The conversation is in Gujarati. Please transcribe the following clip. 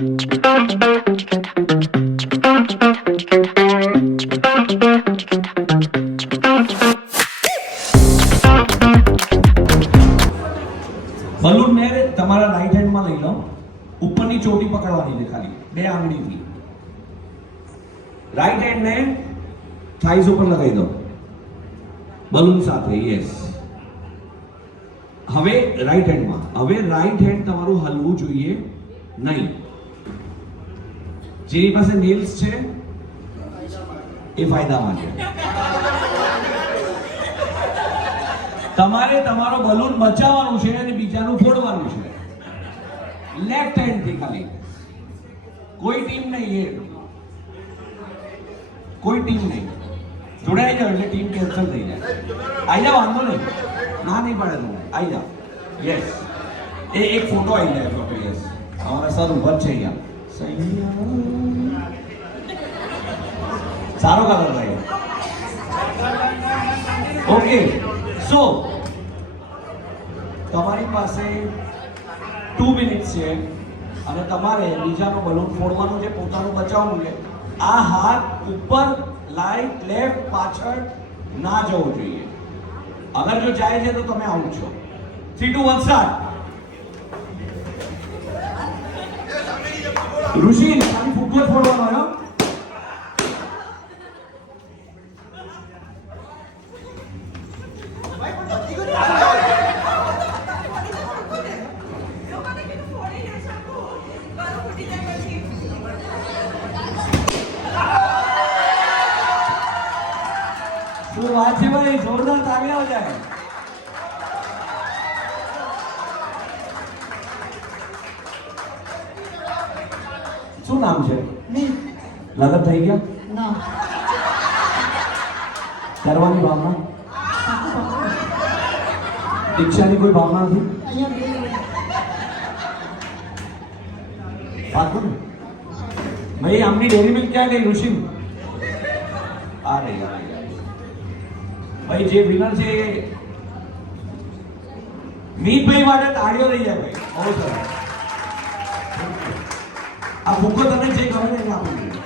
બલૂન ને તમારા રાઈટ હેન્ડમાં લઈ લો. ઉપરની ચોટી પકડવાની છે ખાલી બે આંગળીથી. રાઈટ હેન્ડ ને થાઈસ ઉપર લગાવી દો બલૂન સાથે. યસ. હવે રાઈટ હેન્ડમાં. હવે રાઈટ હેન્ડ તમારું હલવું જોઈએ નહીં. જેની પાસે નેલ્સ છે એ ફાયદામાં છે. તમારે તમારો બલૂન બચાવવાનું છે અને બીજાનું ફોડવાનું છે. લેફ્ટ હેન્ડ થી ખાલી. કોઈ ટીમ નહીં. કોઈ ટીમ નહીં. જોડાઈ જાઓ એટલે ટીમ કેન્સલ થઈ જાય. આવી જાઓ, વાંધો નહીં. ના નહીં પડે તમને. આવી જાઓ. યસ. એક ફોટો આવી જાય. ફોટો. યસ. અમારા સર ઉપર છે અહીંયા. સારો કલર લાગ્યો. ઓકે. સો તમારી પાસે 2 મિનિટ્સ છે અને તમારે બીજાનો બલૂન ફોડવાનું છે, પોતાનું બચાવવાનું છે. આ હાથ ઉપર, લાઈટ, લેફ્ટ, પાછળ ના જવો જોઈએ. અગર જો જાય છે તો તમે આઉટ છો. 3 2 1 સ્ટાર્ટ. ઋષિ ખાલી ફૂટબોલ ફોડવાનો હો. શું વાત છે ભાઈ, જોરદાર તાળી આવ જાય. શું નામ છે? લગન થઈ ગયા? ના. કરવાની ભાવના? દીક્ષાની કોઈ ભાવના નથી? પાકું ને? ભાઈ આમની ડેરી મિલ્ક ક્યાં ગઈ ઋષિ? આ રહી. ભાઈ જે વિનર છે મીતભાઈ માટે તાળીઓ લઈ જાય ભાઈ. બહુ સરસ. આ ભૂખો તને જે ગમે એને આપી દે.